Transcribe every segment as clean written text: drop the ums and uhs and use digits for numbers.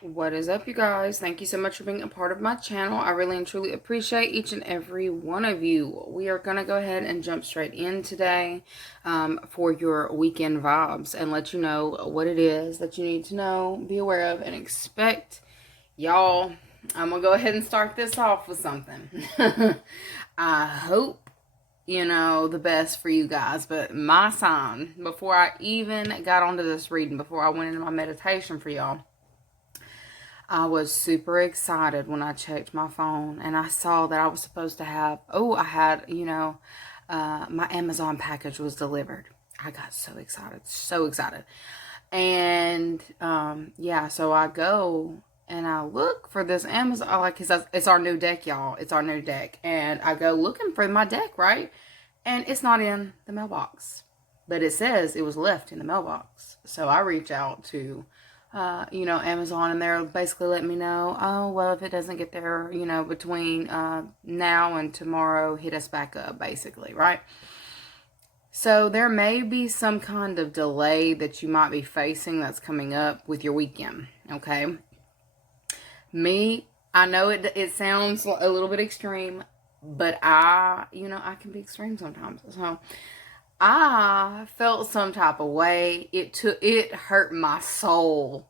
What is up, you guys? Thank you so much for being a part of my channel. I really and truly appreciate each and every one of you. We are going to go ahead and jump straight in today for your weekend vibes and let you know what it is that you need to know, be aware of, and expect. Y'all, I'm going to go ahead and start this off with something. I hope you know the best for you guys, but my sign, before I even got onto this reading, before I went into my meditation for y'all, I was super excited when I checked my phone and I saw that I was supposed to have, my Amazon package was delivered. I got so excited, so excited. And, so I go and I look for this Amazon, it's our new deck, y'all. It's our new deck. And I go looking for my deck, right? And it's not in the mailbox, but it says it was left in the mailbox. So I reach out to Amazon, and they're basically letting me know, oh, well, if it doesn't get there, between now and tomorrow, hit us back up, basically, right? So there may be some kind of delay that you might be facing that's coming up with your weekend, okay? I know it sounds a little bit extreme, but I can be extreme sometimes, so I felt some type of way. It hurt my soul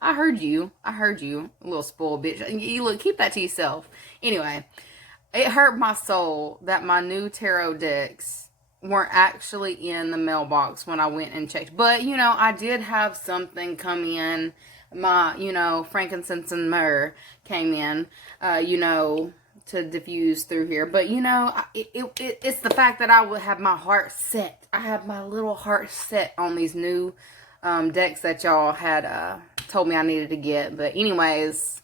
I heard you, little spoiled bitch. You look, keep that to yourself. Anyway, it hurt my soul that my new tarot decks weren't actually in the mailbox when I went and checked. But, I did have something come in. My, frankincense and myrrh came in, to diffuse through here. But it's the fact that I would have my heart set. I have my little heart set on these new decks that y'all had told me I needed to get. But anyways,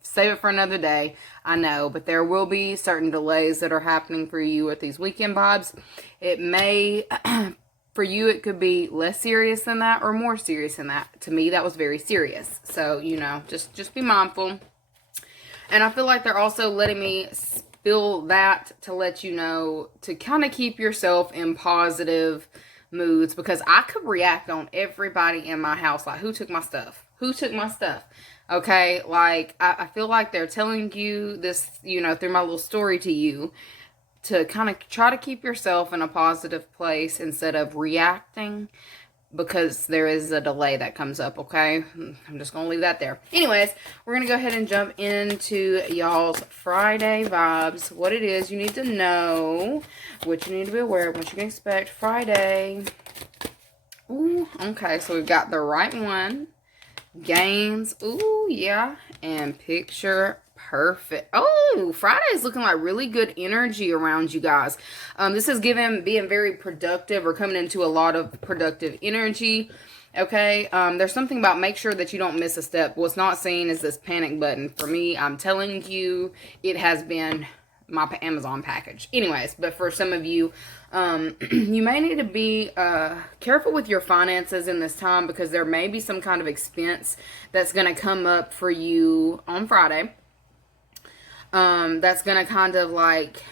save it for another day. I know, but there will be certain delays that are happening for you with these weekend vibes. It may for you, it could be less serious than that or more serious than that. To me, that was very serious. So, just be mindful. And I feel like they're also letting me spill that to let you know to kind of keep yourself in positive moods, because I could react on everybody in my house. Like, who took my stuff? Who took my stuff? Okay, like, I feel like they're telling you this, through my little story to you, to kind of try to keep yourself in a positive place instead of reacting, because there is a delay that comes up, okay? I'm just going to leave that there. Anyways, we're going to go ahead and jump into y'all's Friday vibes. What it is you need to know, what you need to be aware of, what you can expect Friday. Ooh, okay, so we've got the right one. Gains, ooh, yeah, and picture perfect. Oh, Friday is looking like really good energy around you guys. This is being very productive or coming into a lot of productive energy. Okay, there's something about make sure that you don't miss a step. What's not seen is this panic button. For me, I'm telling you, it has been my Amazon package. Anyways, but for some of you, you may need to be careful with your finances in this time, because there may be some kind of expense that's going to come up for you on Friday. That's going to kind of like,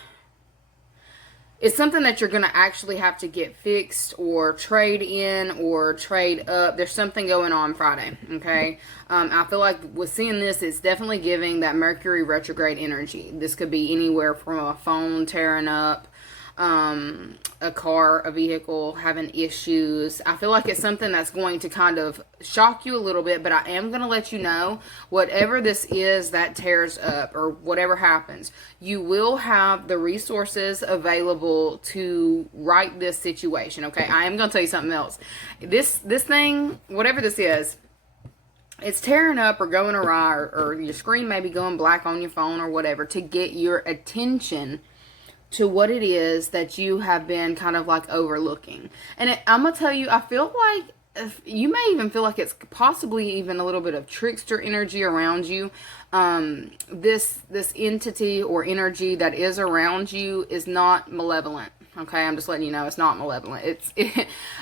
it's something that you're going to actually have to get fixed or trade in or trade up. There's something going on Friday, okay? I feel like with seeing this, it's definitely giving that Mercury retrograde energy. This could be anywhere from a phone tearing up, a car, a vehicle having issues. I feel like it's something that's going to kind of shock you a little bit, but I am going to let you know, whatever this is that tears up or whatever happens, you will have the resources available to right this situation, okay? I am going to tell you something else. This thing, whatever this is, it's tearing up or going awry, or your screen may be going black on your phone or whatever, to get your attention to what it is that you have been kind of like overlooking. And I'm going to tell you, I feel like you may even feel like it's possibly even a little bit of trickster energy around you. This entity or energy that is around you is not malevolent. Okay, I'm just letting you know it's not malevolent.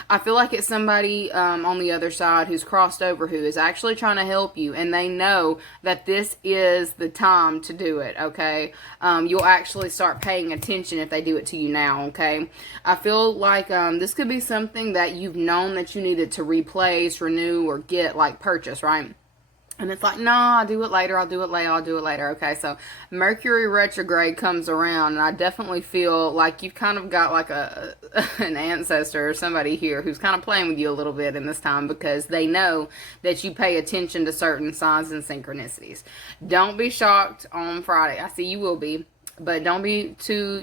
I feel like it's somebody on the other side who's crossed over, who is actually trying to help you, and they know that this is the time to do it. Okay, you'll actually start paying attention if they do it to you now. Okay, I feel like this could be something that you've known that you needed to replace, renew, or get, like, purchase, right? And it's like, no, I'll do it later, I'll do it later. Okay, so Mercury retrograde comes around, and I definitely feel like you've kind of got like an ancestor or somebody here who's kind of playing with you a little bit in this time, because they know that you pay attention to certain signs and synchronicities. Don't be shocked on Friday. I see you will be. But don't be too,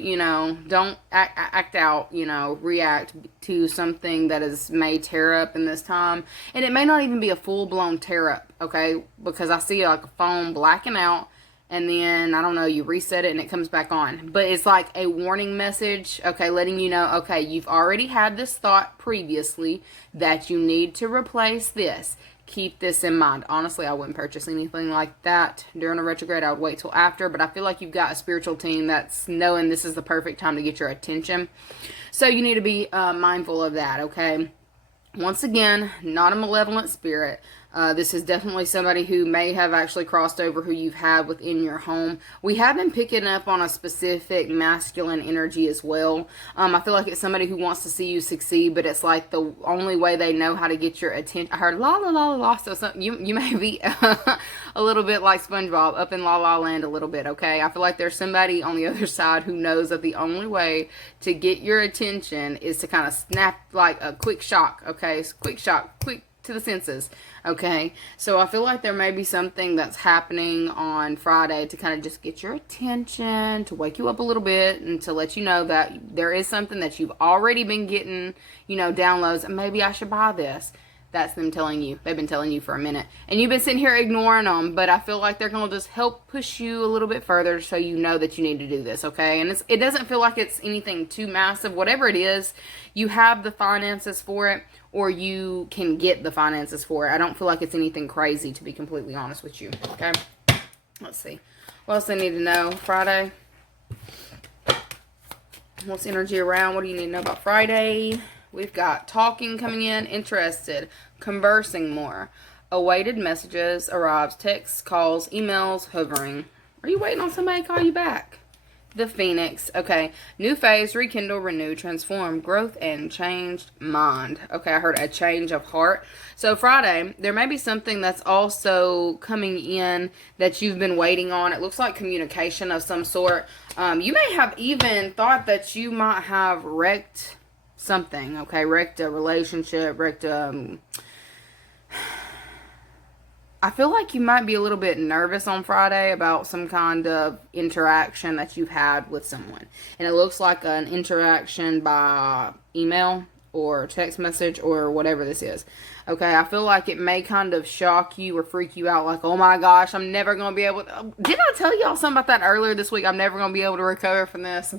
don't act out, react to something that is made tear up in this time. And it may not even be a full-blown tear up, okay? Because I see like a phone blacking out, and then, I don't know, you reset it and it comes back on. But it's like a warning message, okay, letting you know, okay, you've already had this thought previously that you need to replace this. Keep this in mind. Honestly, I wouldn't purchase anything like that during a retrograde. I would wait till after, but I feel like you've got a spiritual team that's knowing this is the perfect time to get your attention. So you need to be mindful of that, okay? Once again, not a malevolent spirit. This is definitely somebody who may have actually crossed over, who you've had within your home. We have been picking up on a specific masculine energy as well. I feel like it's somebody who wants to see you succeed, but it's like the only way they know how to get your attention. I heard la la la la la, so you may be a little bit like SpongeBob, up in La La Land a little bit, okay? I feel like there's somebody on the other side who knows that the only way to get your attention is to kind of snap like a quick shock, okay? Quick shock, quick to the senses, okay? So I feel like there may be something that's happening on Friday to kind of just get your attention, to wake you up a little bit, and to let you know that there is something that you've already been getting, downloads, and maybe I should buy this. That's them telling you. They've been telling you for a minute. And you've been sitting here ignoring them, but I feel like they're going to just help push you a little bit further so you know that you need to do this, okay? And it doesn't feel like it's anything too massive. Whatever it is, you have the finances for it, or you can get the finances for it. I don't feel like it's anything crazy, to be completely honest with you, okay? Let's see. What else I need to know? Friday. What's energy around? What do you need to know about Friday? We've got talking coming in, interested, conversing more, awaited messages, arrives, texts, calls, emails, hovering. Are you waiting on somebody to call you back? The Phoenix. Okay. New phase, rekindle, renew, transform, growth, and changed mind. Okay, I heard a change of heart. So Friday, there may be something that's also coming in that you've been waiting on. It looks like communication of some sort. You may have even thought that you might have wrecked something, okay? Wrecked a relationship, I feel like you might be a little bit nervous on Friday about some kind of interaction that you've had with someone. And it looks like an interaction by email or text message or whatever this is. Okay, I feel like it may kind of shock you or freak you out, like, oh my gosh, I'm never going to be able to... Did I tell y'all something about that earlier this week? I'm never going to be able to recover from this.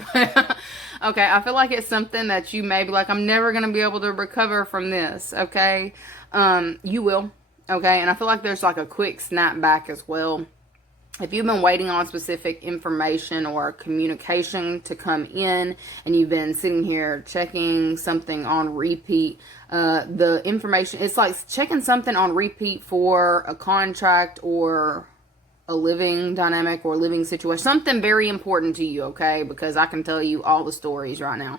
Okay, I feel like it's something that you may be like, I'm never going to be able to recover from this, okay? You will, okay? And I feel like there's like a quick snap back as well. If you've been waiting on specific information or communication to come in, and you've been sitting here checking something on repeat, the information, it's like checking something on repeat for a contract or a living dynamic or living situation, something very important to you, okay? Because I can tell you all the stories right now.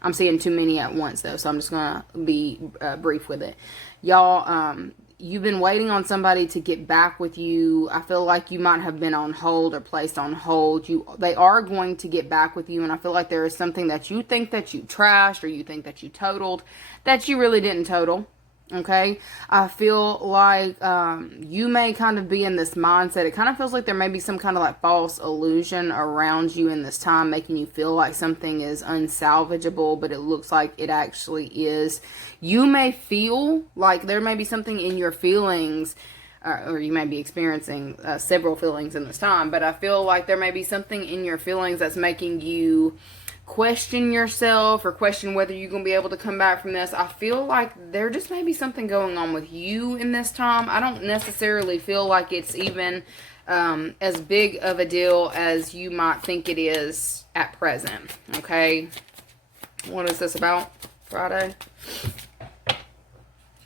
I'm seeing too many at once, though, so I'm just going to be brief with it. Y'all, you've been waiting on somebody to get back with you. I feel like you might have been on hold or placed on hold. They are going to get back with you, and I feel like there is something that you think that you trashed or you think that you totaled that you really didn't total. Okay, I feel like you may kind of be in this mindset. It kind of feels like there may be some kind of like false illusion around you in this time, making you feel like something is unsalvageable, but it looks like it actually is. You may feel like there may be something in your feelings, or you may be experiencing several feelings in this time, but I feel like there may be something in your feelings that's making you question yourself or question whether you're going to be able to come back from this. I feel like there just may be something going on with you in this time. I don't necessarily feel like it's even as big of a deal as you might think it is at present. Okay, what is this about? Friday?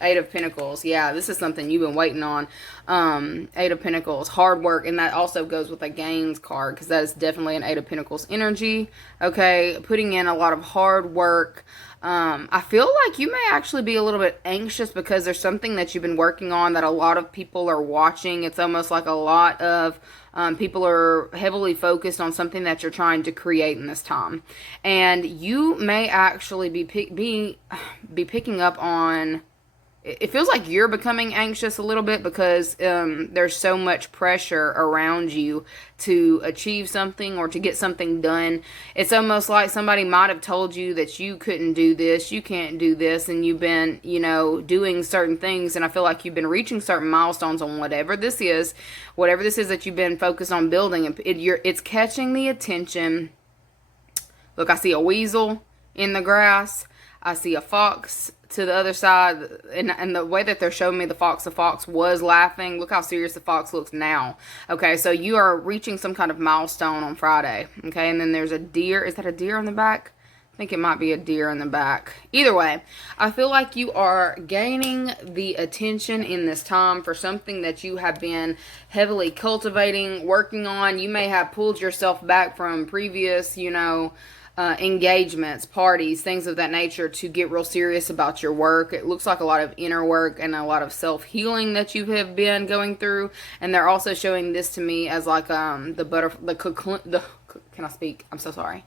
Eight of Pentacles. Yeah, this is something you've been waiting on. Eight of Pentacles, hard work, and that also goes with a gains card, because that is definitely an Eight of Pentacles energy. Okay, putting in a lot of hard work. I feel like you may actually be a little bit anxious because there's something that you've been working on that a lot of people are watching. It's almost like a lot of people are heavily focused on something that you're trying to create in this time. And you may actually be picking up on... It feels like you're becoming anxious a little bit because there's so much pressure around you to achieve something or to get something done. It's almost like somebody might have told you that you couldn't do this, you can't do this, and you've been, you know, doing certain things, and I feel like you've been reaching certain milestones on whatever this is that you've been focused on building, and it's catching the attention. Look, I see a weasel in the grass. I see a fox to the other side, and the way that they're showing me the fox was laughing. Look how serious the fox looks now. Okay, so you are reaching some kind of milestone on Friday. Okay, and then there's a deer. Is that a deer in the back? I think it might be a deer in the back. Either way, I feel like you are gaining the attention in this time for something that you have been heavily cultivating, working on. You may have pulled yourself back from previous, you know, engagements, parties, things of that nature to get real serious about your work. It looks like a lot of inner work and a lot of self-healing that you have been going through. And they're also showing this to me as like can I speak? I'm so sorry.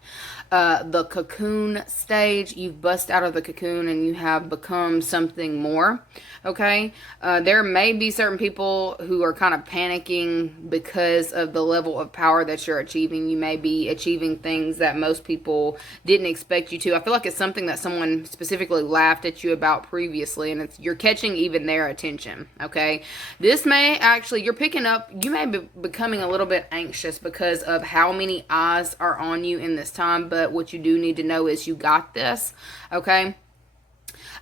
The cocoon stage. You've bust out of the cocoon and you have become something more. Okay. There may be certain people who are kind of panicking because of the level of power that you're achieving. You may be achieving things that most people didn't expect you to. I feel like it's something that someone specifically laughed at you about previously, and you're catching even their attention. Okay. This may actually, you may be becoming a little bit anxious because of how many eyes are on you in this time, but what you do need to know is you got this. Okay.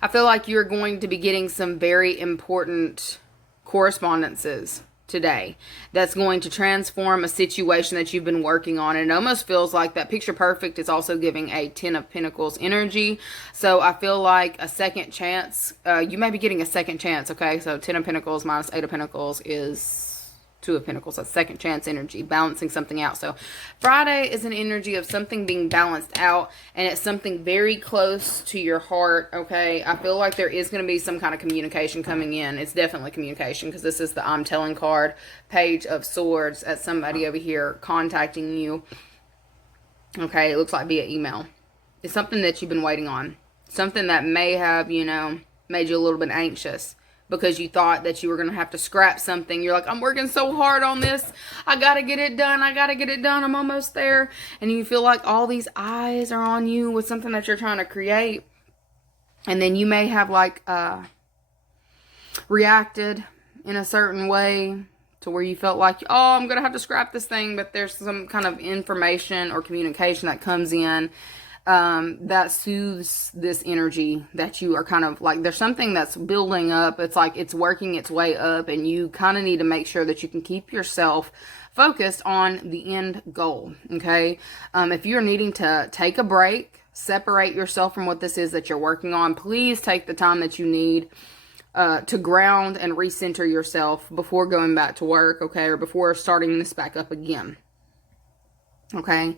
I feel like you're going to be getting some very important correspondences today that's going to transform a situation that you've been working on. And it almost feels like that picture perfect is also giving a 10 of Pentacles energy. So I feel like a second chance, you may be getting a second chance. Okay, so 10 of Pentacles minus 8 of Pentacles is 2 of Pentacles. That's second chance energy, balancing something out. So Friday is an energy of something being balanced out, and it's something very close to your heart. Okay, I feel like there is going to be some kind of communication coming in. It's definitely communication, because this is the I'm telling card, Page of Swords, at somebody over here contacting you. Okay, it looks like via email. It's something that you've been waiting on, something that may have, you know, made you a little bit anxious, because you thought that you were going to have to scrap something. You're like, I'm working so hard on this. I got to get it done. I got to get it done. I'm almost there. And you feel like all these eyes are on you with something that you're trying to create. And then you may have like reacted in a certain way to where you felt like, oh, I'm going to have to scrap this thing. But there's some kind of information or communication that comes in that soothes this energy that you are kind of like, there's something that's building up. It's like it's working its way up, and you kind of need to make sure that you can keep yourself focused on the end goal. Okay. If you're needing to take a break, separate yourself from what this is that you're working on, please take the time that you need to ground and recenter yourself before going back to work. Okay. Or before starting this back up again. Okay,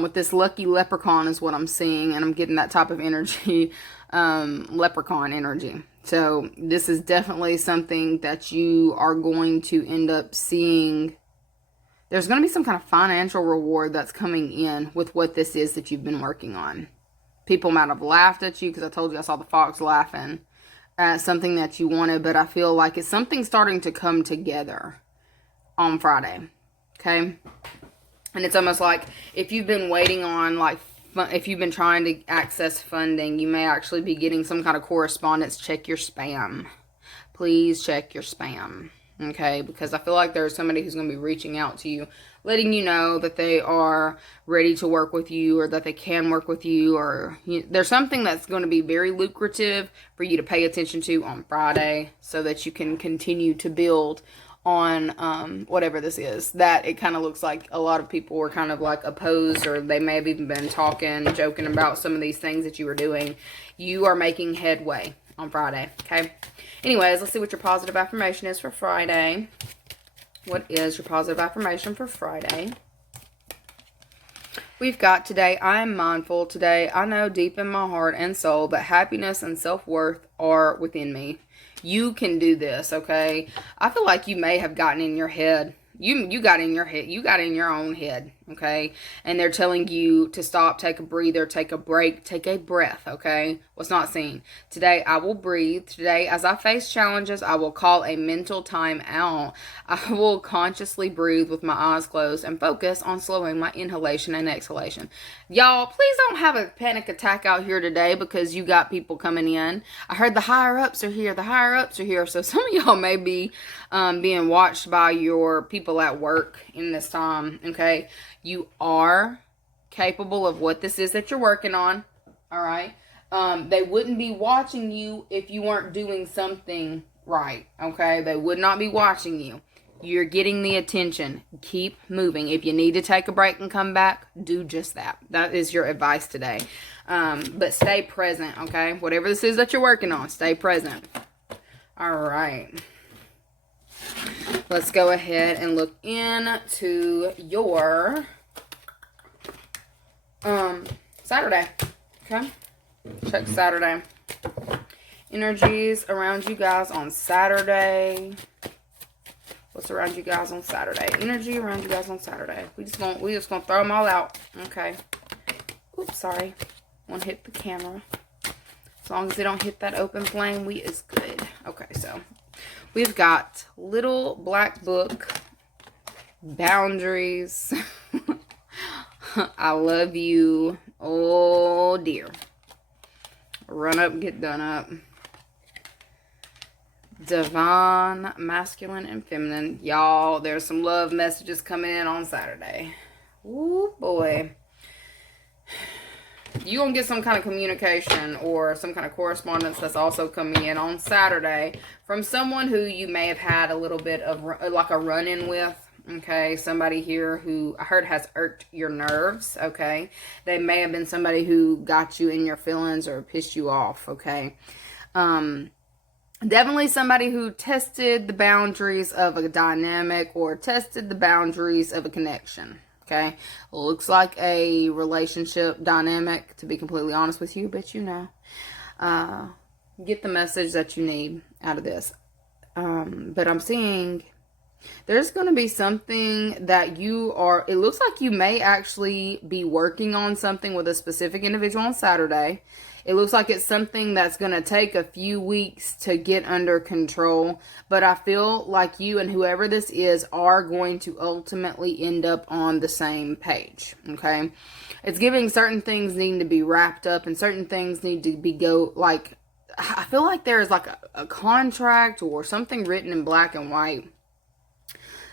with this lucky leprechaun is what I'm seeing, and I'm getting that type of energy, leprechaun energy. So this is definitely something that you are going to end up seeing. There's going to be some kind of financial reward that's coming in with what this is that you've been working on. People might have laughed at you, because I told you I saw the fox laughing at something that you wanted, but I feel like it's something starting to come together on Friday. Okay. And it's almost like if you've been waiting on, like, if you've been trying to access funding, you may actually be getting some kind of correspondence. Check your spam. Please check your spam. okay? Because I feel like there's somebody who's going to be reaching out to you, letting you know that they are ready to work with you, or that they can work with you, or there's something that's going to be very lucrative for you to pay attention to on Friday, so that you can continue to build on whatever this is. That it kind of looks like a lot of people were kind of like opposed, or they may have even been joking about some of these things that you were doing. You are making headway on Friday, okay? Anyways, let's see what your positive affirmation is for Friday. What is your positive affirmation for Friday? We've got today, I am mindful. Today, I know deep in my heart and soul that happiness and self-worth are within me. You can do this, okay? I feel like you may have gotten in your head. You got in your head. You got in your own head, okay? And they're telling you to stop, take a breather, take a break, take a breath, okay? What's not seen. Today, I will breathe. Today, as I face challenges, I will call a mental time out. I will consciously breathe with my eyes closed and focus on slowing my inhalation and exhalation. Y'all, please don't have a panic attack out here today because you got people coming in. I heard the higher ups are here. The higher ups are here. So some of y'all may be being watched by your people at work in this time, okay? You are capable of what this is that you're working on, all right? They wouldn't be watching you if you weren't doing something right, okay? They would not be watching you. You're getting the attention. Keep moving. If you need to take a break and come back, do just that. That is your advice today. But stay present, okay? Whatever this is that you're working on, stay present. All right. Let's go ahead and look into your Saturday. Okay? Check Saturday. Energies around you guys on Saturday. What's around you guys on Saturday? Energy around you guys on Saturday. We just gonna throw them all out. Okay. Oops, sorry. Won't hit the camera. As long as they don't hit that open flame, we is good. Okay, so we've got Little Black Book, Boundaries, I Love You, Oh Dear, Run Up, Get Done Up, Divine, Masculine, and Feminine. Y'all, there's some love messages coming in on Saturday. Ooh, boy. You're going to get some kind of communication or some kind of correspondence that's also coming in on Saturday from someone who you may have had a little bit of like a run-in with, okay? Somebody here who I heard has irked your nerves, okay? They may have been somebody who got you in your feelings or pissed you off, okay? Definitely somebody who tested the boundaries of a dynamic or tested the boundaries of a connection. Okay, looks like a relationship dynamic, to be completely honest with you, but you know, get the message that you need out of this. But I'm seeing there's going to be something that it looks like you may actually be working on something with a specific individual on Saturday. It looks like it's something that's going to take a few weeks to get under control. But I feel like you and whoever this is are going to ultimately end up on the same page. Okay? It's giving certain things need to be wrapped up and certain things need to be I feel like there's like a contract or something written in black and white.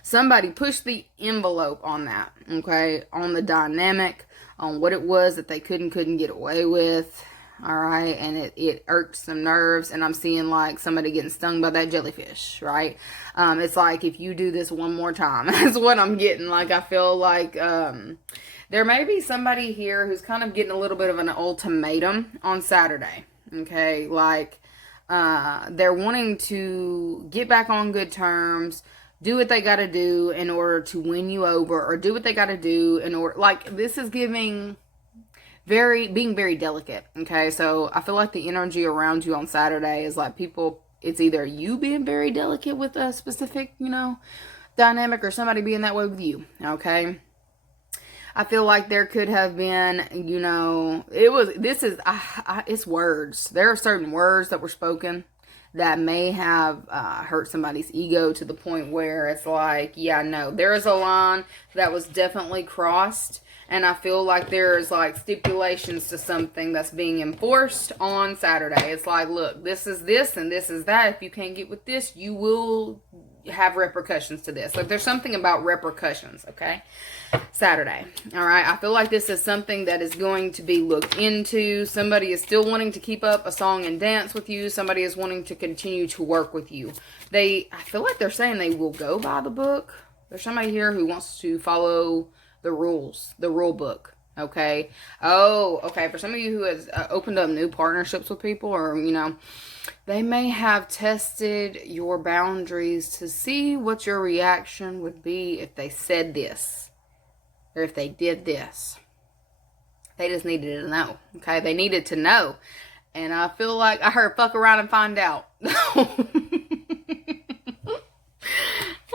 Somebody pushed the envelope on that. Okay? On the dynamic, on what it was that they couldn't get away with. All right, and it irked some nerves, and I'm seeing like somebody getting stung by that jellyfish, right? It's like, if you do this one more time, that's what I'm getting. Like, I feel like there may be somebody here who's kind of getting a little bit of an ultimatum on Saturday, okay? Like, they're wanting to get back on good terms, do what they got to do in order to win you over, or do what they got to do in order, like, this is giving being very delicate, okay? So I feel like the energy around you on Saturday is like it's either you being very delicate with a specific, dynamic, or somebody being that way with you, okay? I feel like there could have been, it's words. There are certain words that were spoken that may have hurt somebody's ego to the point where it's like, yeah, no, there is a line that was definitely crossed. And I feel like there's like stipulations to something that's being enforced on Saturday. It's like, look, this is this and this is that. If you can't get with this, you will have repercussions to this. Like, there's something about repercussions, okay? Saturday. All right. I feel like this is something that is going to be looked into. Somebody is still wanting to keep up a song and dance with you. Somebody is wanting to continue to work with you. I feel like they're saying they will go by the book. There's somebody here who wants to follow the rules, the rule book. Okay. Oh, okay. For some of you who has opened up new partnerships with people, or, you know, they may have tested your boundaries to see what your reaction would be if they said this. Or if they did this. They just needed to know. Okay? They needed to know. And I feel like I heard fuck around and find out.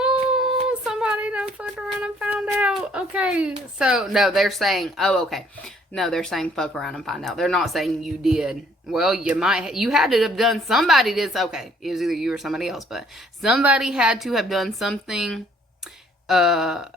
Oh, somebody done fucked around and found out. Okay. So, no, they're saying, oh, okay. No, they're saying fuck around and find out. They're not saying you did. Well, you had to have done, somebody did. Okay. It was either you or somebody else. But somebody had to have done something, but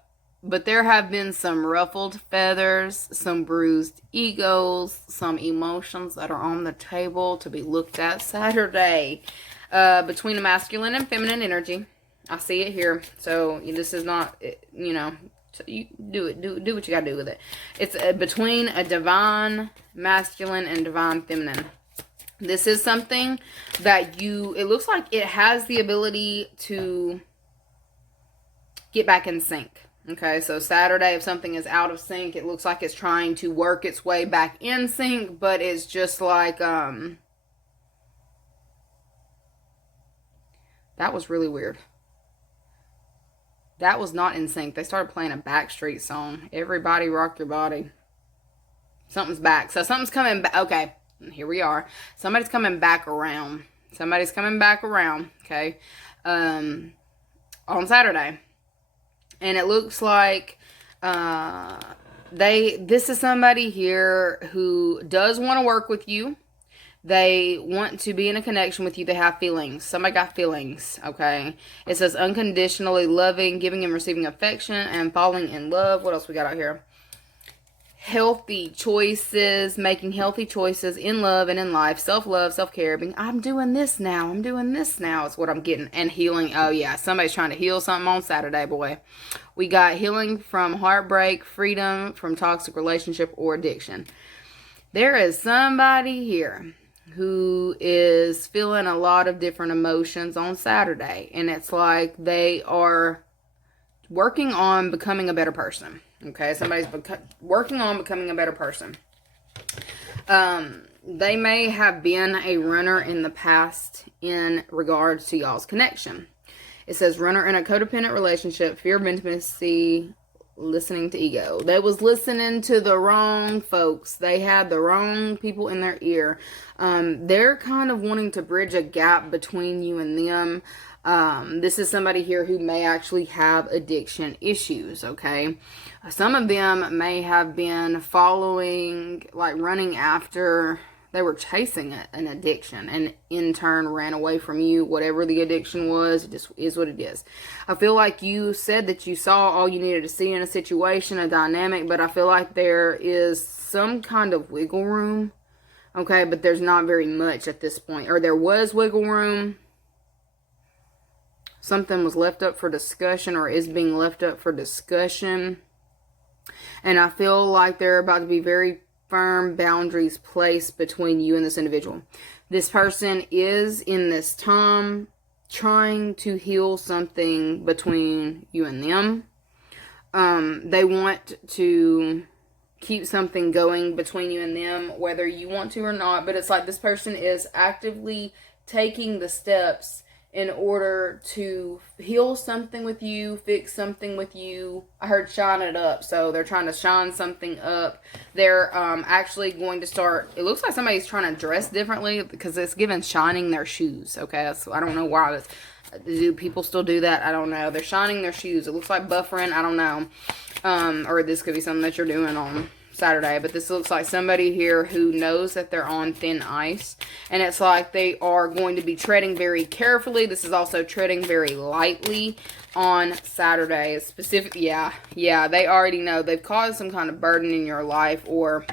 there have been some ruffled feathers, some bruised egos, some emotions that are on the table to be looked at Saturday. Between a masculine and feminine energy. I see it here. So this is not, you know, so you do what you gotta do with it. It's between a divine masculine and divine feminine. This is something that it looks like it has the ability to get back in sync. Okay, so Saturday, if something is out of sync, it looks like it's trying to work its way back in sync, but it's just like, that was really weird. That was not in sync. They started playing a Backstreet song. Everybody rock your body. Something's back. So something's coming back. Okay, here we are. Somebody's coming back around. Somebody's coming back around, okay, on Saturday. And it looks like this is somebody here who does want to work with you. They want to be in a connection with you. They have feelings. Somebody got feelings, okay? It says unconditionally loving, giving and receiving affection, and falling in love. What else we got out here? Healthy choices, making healthy choices in love and in life. Self-love, self-care. I'm doing this now. I'm doing this now is what I'm getting. And healing. Oh, yeah. Somebody's trying to heal something on Saturday, boy. We got healing from heartbreak, freedom from toxic relationship or addiction. There is somebody here who is feeling a lot of different emotions on Saturday. And it's like they are working on becoming a better person. Okay, somebody's working on becoming a better person. They may have been a runner in the past in regards to y'all's connection. It says runner in a codependent relationship, fear of intimacy, listening to ego. They was listening to the wrong folks. They had the wrong people in their ear. They're kind of wanting to bridge a gap between you and them. This is somebody here who may actually have addiction issues, okay? Some of them may have been following, like running after, they were chasing an addiction and in turn ran away from you. Whatever the addiction was, it just is what it is. I feel like you said that you saw all you needed to see in a situation, a dynamic, but I feel like there is some kind of wiggle room, okay? But there's not very much at this point. Or there was wiggle room. Something was left up for discussion or is being left up for discussion. And I feel like there are about to be very firm boundaries placed between you and this individual. This person is in this time trying to heal something between you and them. They want to keep something going between you and them, whether you want to or not. But it's like this person is actively taking the steps in order to heal something with you, fix something with you. I heard shine it up. So they're trying to shine something up. They're actually going to start, it looks like somebody's trying to dress differently because it's given shining their shoes. Okay, so I don't know why. Do people still do that? I don't know. They're shining their shoes. It looks like buffering. I don't know. Or this could be something that you're doing on Saturday, but this looks like somebody here who knows that they're on thin ice, and it's like they are going to be treading very carefully. This is also treading very lightly on Saturday. Yeah, they already know they've caused some kind of burden in your life, or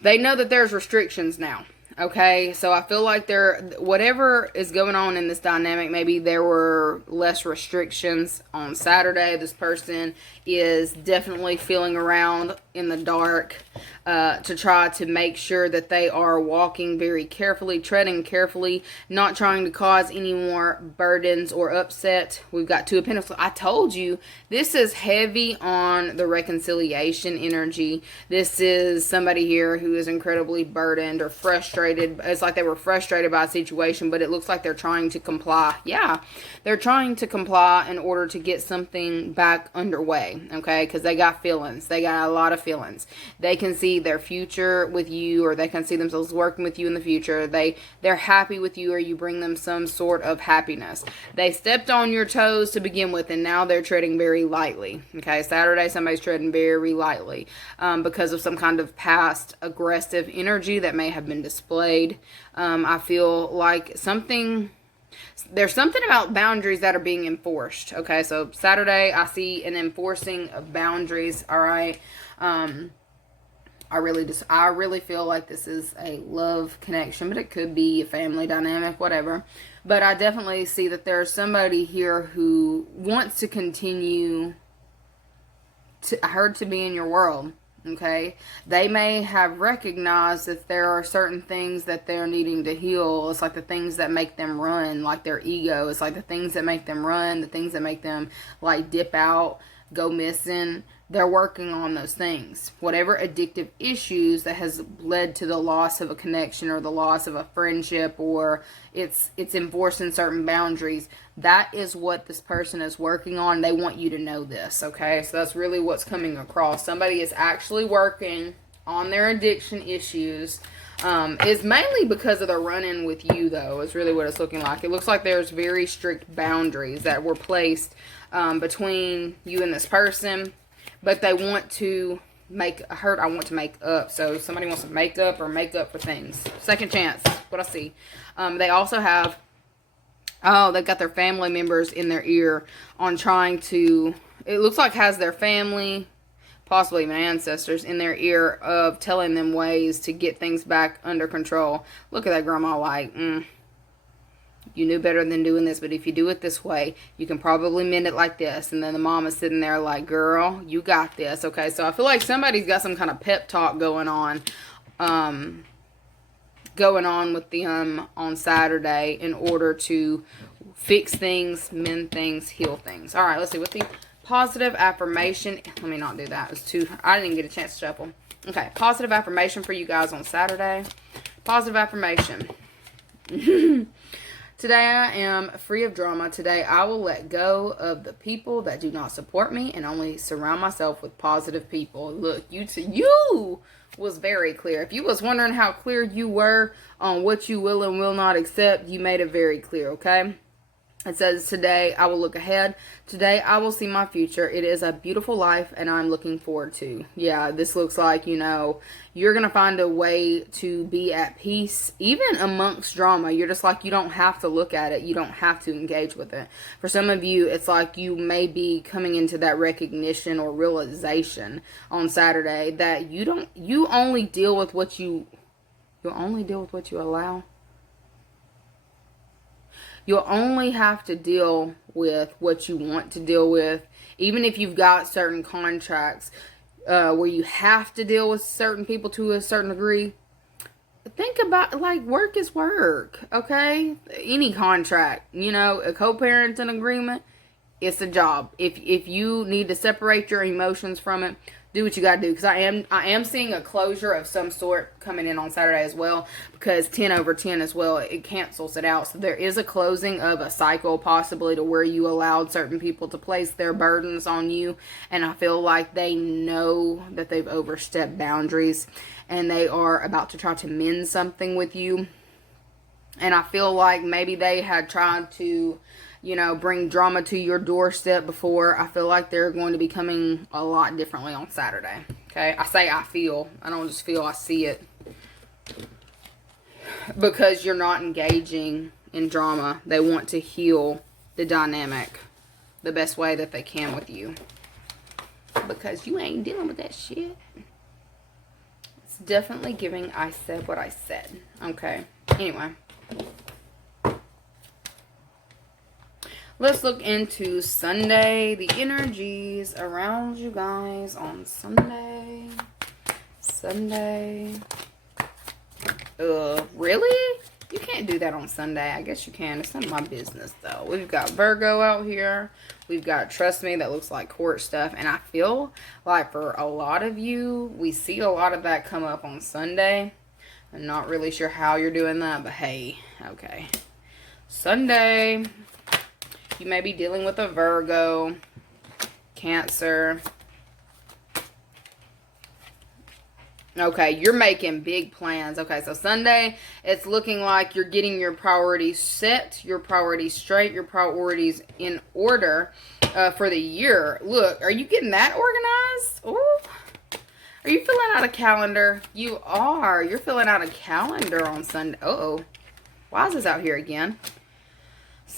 they know that there's restrictions now. Okay, so I feel like whatever is going on in this dynamic, maybe there were less restrictions on Saturday. This person is definitely feeling around in the dark to try to make sure that they are walking very carefully, treading carefully, not trying to cause any more burdens or upset. We've got Two of Pentacles. I told you, this is heavy on the reconciliation energy. This is somebody here who is incredibly burdened or frustrated. It's like they were frustrated by a situation, but it looks like they're trying to comply. Yeah, they're trying to comply in order to get something back underway, okay? Because they got feelings. They got a lot of feelings. They can see their future with you, or they can see themselves working with you in the future. They're happy with you, or you bring them some sort of happiness. They stepped on your toes to begin with, and now they're treading very lightly, okay? Saturday, somebody's treading very lightly because of some kind of past aggressive energy that may have been displayed. I feel like there's something about boundaries that are being enforced. Okay, so Saturday, I see an enforcing of boundaries. All right. I really feel like this is a love connection, but it could be a family dynamic, whatever. But I definitely see that there's somebody here who wants to continue to be in your world. Okay, they may have recognized that there are certain things that they're needing to heal. It's like the things that make them run, like their ego. It's like the things that make them run, the things that make them like dip out, go missing. They're working on those things. Whatever addictive issues that has led to the loss of a connection or the loss of a friendship, or it's enforcing certain boundaries, that is what this person is working on. They want you to know this, okay? So that's really what's coming across. Somebody is actually working on their addiction issues. It's mainly because of the run-in with you, though, is really what it's looking like. It looks like there's very strict boundaries that were placed between you and this person. But they want to make up. So somebody wants to make up for things. Second chance, what I see. They also have, they've got their family members in their ear on trying to, it looks like has their family, possibly even ancestors, in their ear of telling them ways to get things back under control. Look at that grandma like, you knew better than doing this, but if you do it this way, you can probably mend it like this. And then the mom is sitting there like, girl, you got this. Okay, so I feel like somebody's got some kind of pep talk going on with them on Saturday in order to fix things, mend things, heal things. All right, let's see. What's the positive affirmation? Let me not do that. I didn't even get a chance to shuffle. Okay, positive affirmation for you guys on Saturday. Positive affirmation. Today I am free of drama. Today I will let go of the people that do not support me and only surround myself with positive people. Look, you was very clear. If you was wondering how clear you were on what you will and will not accept, you made it very clear, okay? It says, today I will look ahead. Today I will see my future. It is a beautiful life and I'm looking forward to. Yeah, this looks like, you're going to find a way to be at peace, even amongst drama. You're just like, you don't have to look at it. You don't have to engage with it. For some of you, it's like you may be coming into that recognition or realization on Saturday that you only deal with what you'll only deal with what you allow. You'll only have to deal with what you want to deal with. Even if you've got certain contracts where you have to deal with certain people to a certain degree, think about, like, work is work, okay? Any contract, a co-parenting agreement, it's a job. If you need to separate your emotions from it, do what you gotta do, because I am seeing a closure of some sort coming in on Saturday as well, because 10 over 10 as well, it cancels it out. So there is a closing of a cycle, possibly, to where you allowed certain people to place their burdens on you, and I feel like they know that they've overstepped boundaries and they are about to try to mend something with you. And I feel like maybe they had tried to bring drama to your doorstep before. I feel like they're going to be coming a lot differently on Saturday. Okay? I say I feel. I don't just feel, I see it. Because you're not engaging in drama. They want to heal the dynamic the best way that they can with you. Because you ain't dealing with that shit. Let's It's definitely giving I said what I said. Okay. Anyway. Let's look into Sunday. The energies around you guys on Sunday. Sunday. Really? You can't do that on Sunday. I guess you can. It's none of my business, though. We've got Virgo out here. We've got Trust Me, that looks like court stuff. And I feel like for a lot of you, we see a lot of that come up on Sunday. I'm not really sure how you're doing that, but hey, okay. Sunday, you may be dealing with a Virgo, Cancer. Okay, you're making big plans. Okay, so Sunday, it's looking like you're getting your priorities set, your priorities straight, your priorities in order for the year. Look, are you getting that organized? Ooh. Are you filling out a calendar? You are. You're filling out a calendar on Sunday. Uh-oh. Why is this out here again?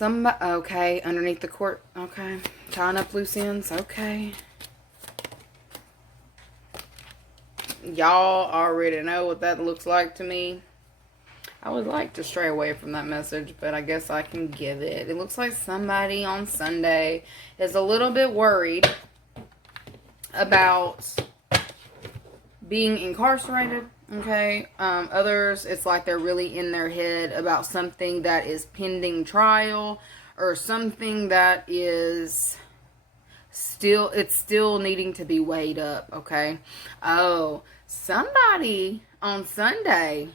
Okay, underneath the court. Okay, tying up loose ends. Okay. Y'all already know what that looks like to me. I would like to stray away from that message, but I guess I can give it. It looks like somebody on Sunday is a little bit worried about being incarcerated. Okay. Others, it's like they're really in their head about something that is pending trial or something that is still needing to be weighed up. Okay. Oh, somebody on Sunday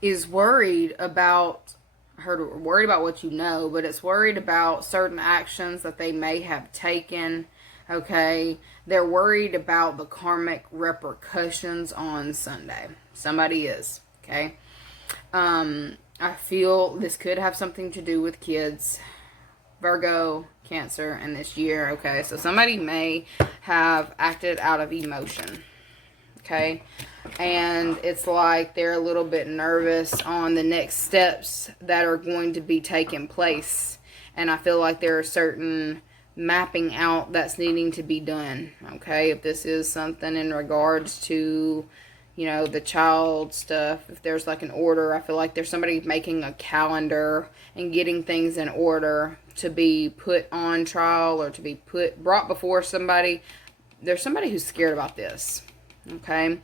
is worried about what you know, but it's worried about certain actions that they may have taken. Okay. They're worried about the karmic repercussions on Sunday. Somebody is. Okay. I feel this could have something to do with kids, Virgo, Cancer, and this year. Okay, so somebody may have acted out of emotion. Okay, and it's like they're a little bit nervous on the next steps that are going to be taking place. And I feel like there are certain mapping out that's needing to be done. Okay, if this is something in regards to, you know, the child stuff, if there's like an order, I feel like there's somebody making a calendar and getting things in order to be put on trial or to be brought before somebody. There's somebody who's scared about this. Okay.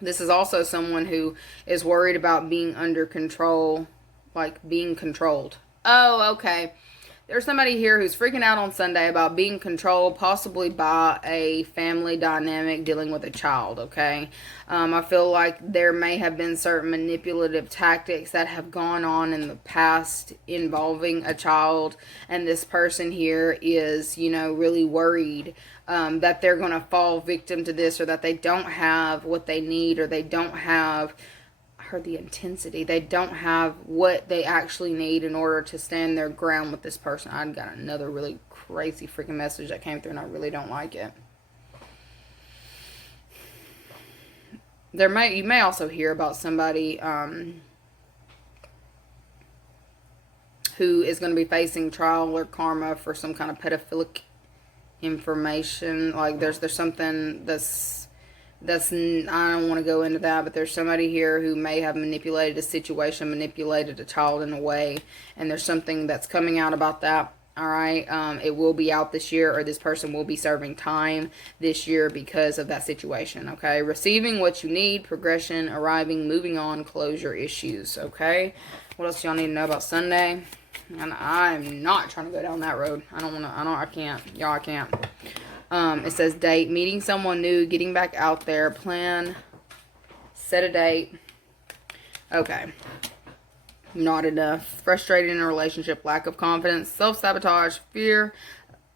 This is also someone who is worried about being under control, like being controlled. Oh, okay. There's somebody here who's freaking out on Sunday about being controlled, possibly by a family dynamic dealing with a child, okay? I feel like there may have been certain manipulative tactics that have gone on in the past involving a child, and this person here is, you know, really worried that they're going to fall victim to this, or that they don't have what they need, or they don't have... heard the intensity. They don't have what they actually need in order to stand their ground with this person. I got another really crazy freaking message that came through, and I really don't like it. You may also hear about somebody who is going to be facing trial or karma for some kind of pedophilic information. Like there's something that's I don't want to go into that, but there's somebody here who may have manipulated a situation, manipulated a child in a way, and there's something that's coming out about that. All right. It will be out this year, or this person will be serving time this year because of that situation. Okay. Receiving what you need, progression, arriving, moving on, closure issues. Okay. What else y'all need to know about Sunday? And I'm not trying to go down that road. I can't. Y'all, I can't. It says date, meeting someone new, getting back out there, plan, set a date. Okay. Not enough. Frustrated in a relationship, lack of confidence, self-sabotage, fear,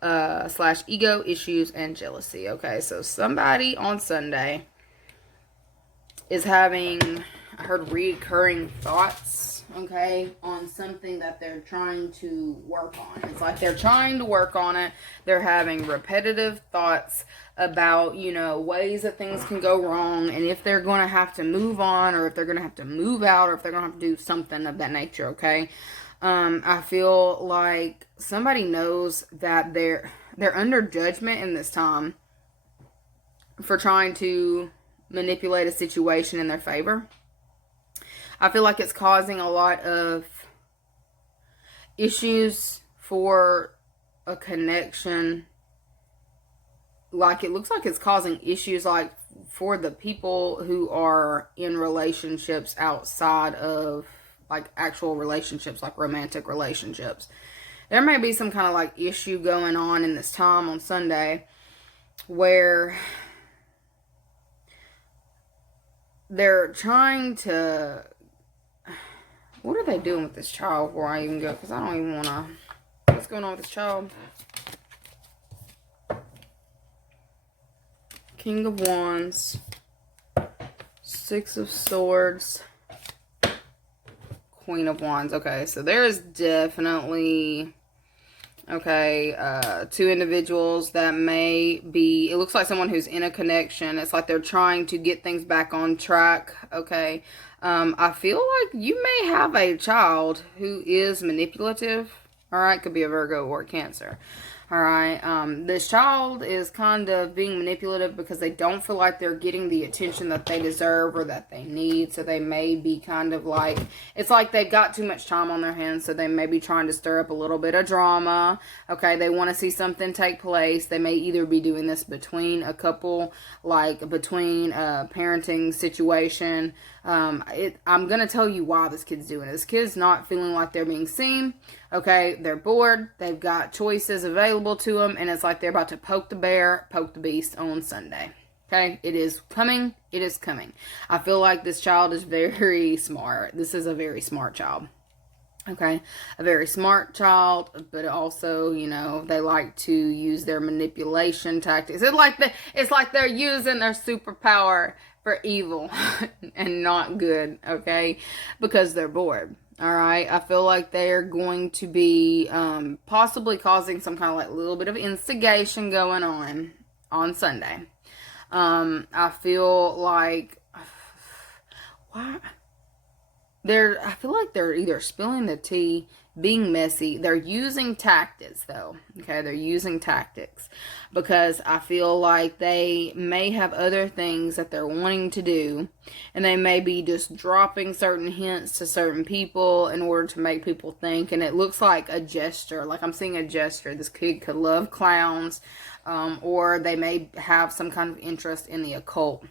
/ ego issues, and jealousy. Okay, so somebody on Sunday is having, I heard, reoccurring thoughts, okay, on something that they're trying to work on. It's like they're trying to work on it. They're having repetitive thoughts about, you know, ways that things can go wrong, and if they're going to have to move on, or if they're going to have to move out, or if they're going to have to do something of that nature, okay? I feel like somebody knows that they're under judgment in this time for trying to manipulate a situation in their favor. I feel like it's causing a lot of issues for a connection. Like, it looks like it's causing issues, like, for the people who are in relationships outside of, like, actual relationships, like romantic relationships. There may be some kind of, like, issue going on in this time on Sunday where they're trying to... What are they doing with this child before I even go? Because I don't even want to... What's going on with this child? King of Wands. Six of Swords. Queen of Wands. Okay, so there's definitely... Okay, two individuals that may be... It looks like someone who's in a connection. It's like they're trying to get things back on track. Okay. I feel like you may have a child who is manipulative. Alright, could be a Virgo or a Cancer. Alright, this child is kind of being manipulative because they don't feel like they're getting the attention that they deserve or that they need. So they may be kind of like, it's like they've got too much time on their hands. So they may be trying to stir up a little bit of drama. Okay, they want to see something take place. They may either be doing this between a couple, like between a parenting situation. I'm going to tell you why this kid's doing it. This kid's not feeling like they're being seen. Okay, they're bored. They've got choices available to them. And it's like they're about to poke the bear, poke the beast on Sunday. Okay, it is coming. It is coming. I feel like this child is very smart. This is a very smart child. Okay, a very smart child, but also, you know, they like to use their manipulation tactics. It's like they're using their superpower for evil and not good, okay, because they're bored. All right, I feel like they're going to be possibly causing some kind of like little bit of instigation going on Sunday. I feel like why. I feel like they're either spilling the tea, being messy. They're using tactics, though. Okay, they're using tactics. Because I feel like they may have other things that they're wanting to do. And they may be just dropping certain hints to certain people in order to make people think. And it looks like a gesture. Like I'm seeing a gesture. This kid could love clowns. Or they may have some kind of interest in the occult.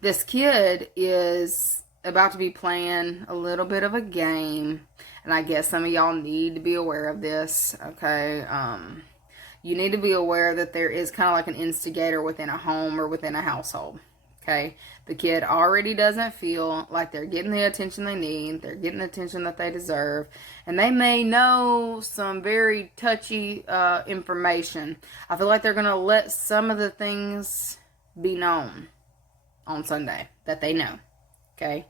This kid is about to be playing a little bit of a game, and I guess some of y'all need to be aware of this. Okay, you need to be aware that there is kind of like an instigator within a home or within a household. Okay, the kid already doesn't feel like they're getting the attention they need. They're getting the attention that they deserve, and they may know some very touchy information. I feel like they're gonna let some of the things be known on Sunday that they know. Okay,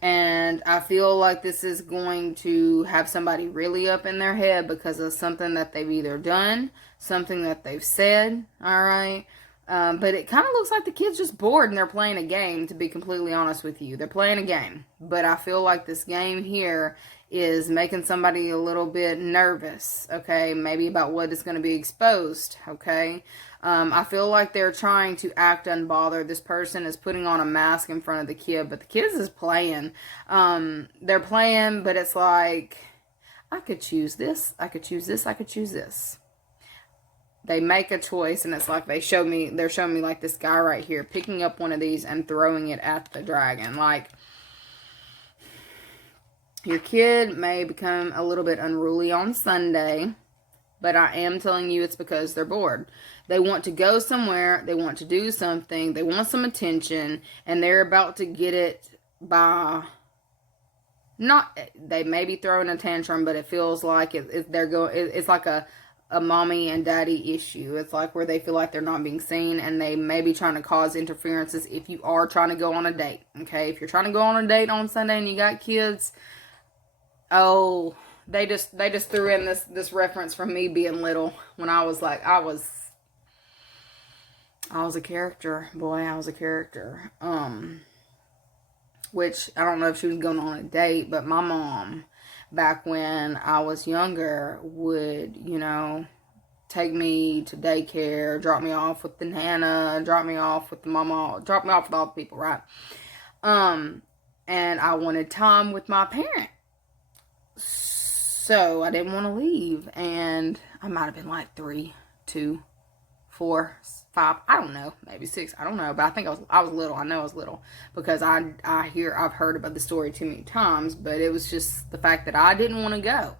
and I feel like this is going to have somebody really up in their head because of something that they've either done, something that they've said, alright? But it kind of looks like the kid's just bored and they're playing a game, to be completely honest with you. They're playing a game, but I feel like this game here is making somebody a little bit nervous, okay? Maybe about what is going to be exposed, okay? I feel like they're trying to act unbothered. This person is putting on a mask in front of the kid, but the kid is playing. They're playing, but it's like, I could choose this, I could choose this, I could choose this. They make a choice, and it's like they're showing me like this guy right here picking up one of these and throwing it at the dragon. Like, your kid may become a little bit unruly on Sunday, but I am telling you it's because they're bored. They want to go somewhere. They want to do something. They want some attention. And they're about to get it by... They may be throwing a tantrum, but it feels like it's like a mommy and daddy issue. It's like where they feel like they're not being seen. And they may be trying to cause interferences if you are trying to go on a date. Okay? If you're trying to go on a date on Sunday and you got kids... Oh... They just threw in this reference from me being little when I was like, I was a character. Boy, I was a character. Which, I don't know if she was going on a date, but my mom, back when I was younger, would, you know, take me to daycare, drop me off with the nana, drop me off with the mama, drop me off with all the people, right? And I wanted time with my parent. So I didn't want to leave. And I might have been like 3, 2, 4, 5, I don't know, maybe 6, I don't know, but I think I was little. I know I was little because I've heard about the story too many times, but it was just the fact that I didn't want to go.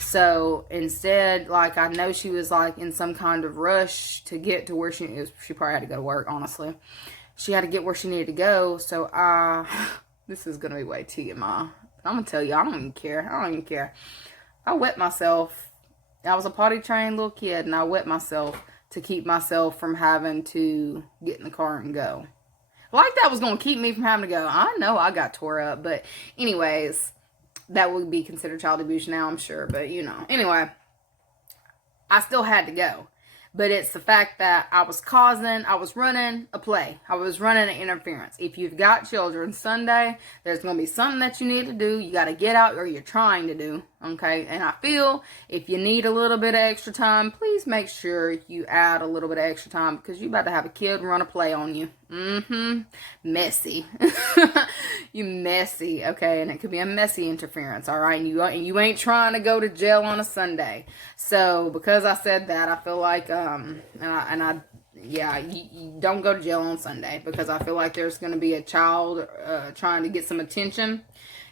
So instead, like, I know she was like in some kind of rush to get to where she probably had to go to work, honestly. She had to get where she needed to go. So this is gonna be way TMI. I'm gonna tell you, I don't even care. I wet myself. I was a potty trained little kid, and I wet myself to keep myself from having to get in the car and go. Like that was going to keep me from having to go. I know I got tore up, but anyways, that would be considered child abuse now, I'm sure. But, you know, anyway, I still had to go. But it's the fact that I was running a play. I was running an interference. If you've got children, Sunday, there's going to be something that you need to do. You got to get out, or you're trying to do. Okay? And I feel if you need a little bit of extra time, please make sure you add a little bit of extra time, because you about to have a kid run a play on you. Messy. You messy. Okay? And it could be a messy interference. All right? And you ain't trying to go to jail on a Sunday. So because I said that, I feel like you don't go to jail on Sunday, because I feel like there's going to be a child trying to get some attention,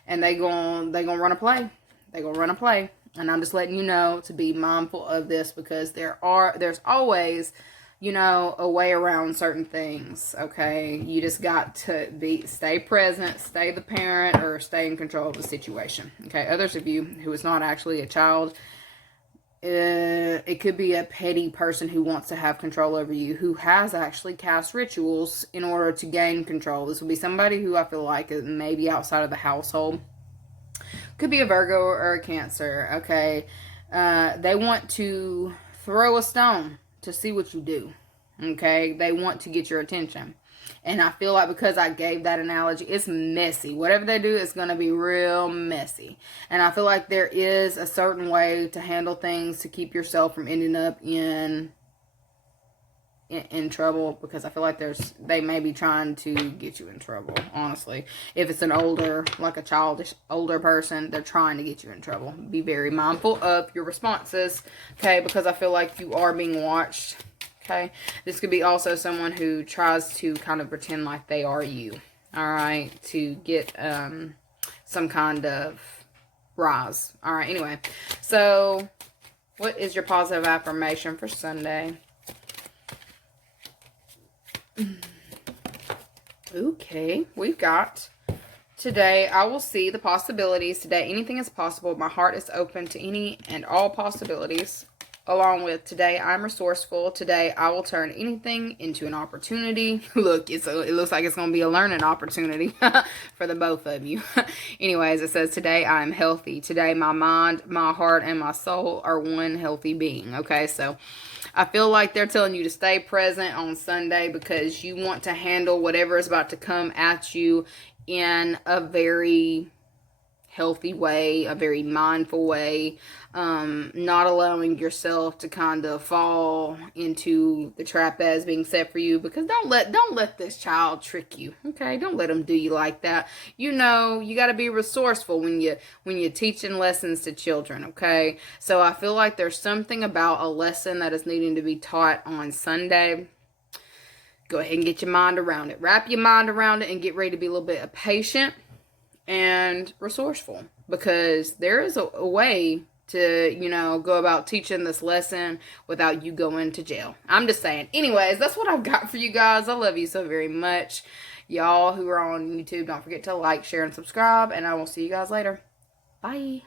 and they gonna run a play. They gonna run a play, and I'm just letting you know to be mindful of this, because there's always, you know, a way around certain things. Okay, you just got to stay present, stay the parent, or stay in control of the situation. Okay, others of you who is not actually a child. It could be a petty person who wants to have control over you, who has actually cast rituals in order to gain control. This will be somebody who I feel like is maybe outside of the household. Could be a Virgo or a Cancer, okay? They want to throw a stone to see what you do, okay? They want to get your attention. And I feel like because I gave that analogy, it's messy. Whatever they do, it's going to be real messy. And I feel like there is a certain way to handle things to keep yourself from ending up in trouble, because I feel like they may be trying to get you in trouble, honestly. If it's an older, like a childish older person, they're trying to get you in trouble. Be very mindful of your responses, okay? Because I feel like you are being watched. Okay, this could be also someone who tries to kind of pretend like they are you, all right, to get some kind of rise. All right, anyway, so what is your positive affirmation for Sunday? Okay, we've got, today I will see the possibilities. Today anything is possible. My heart is open to any and all possibilities. Along with, today I'm resourceful. Today I will turn anything into an opportunity. Look, it looks like it's going to be a learning opportunity for the both of you. Anyways, it says, today I'm healthy. Today my mind, my heart, and my soul are one healthy being. Okay, so I feel like they're telling you to stay present on Sunday, because you want to handle whatever is about to come at you in a very healthy way, a very mindful way, not allowing yourself to kind of fall into the trap that is being set for you, because don't let this child trick you. Okay, don't let them do you like that. You know, you got to be resourceful when you're teaching lessons to children. Okay, so I feel like there's something about a lesson that is needing to be taught on Sunday. Go ahead and get your mind around it. Wrap your mind around it and get ready to be a little bit patient and resourceful, because there is a way to, you know, go about teaching this lesson without you going to jail. I'm just saying. Anyways, that's what I've got for you guys. I love you so very much. Y'all who are on YouTube, don't forget to like, share, and subscribe, and I will see you guys later. Bye.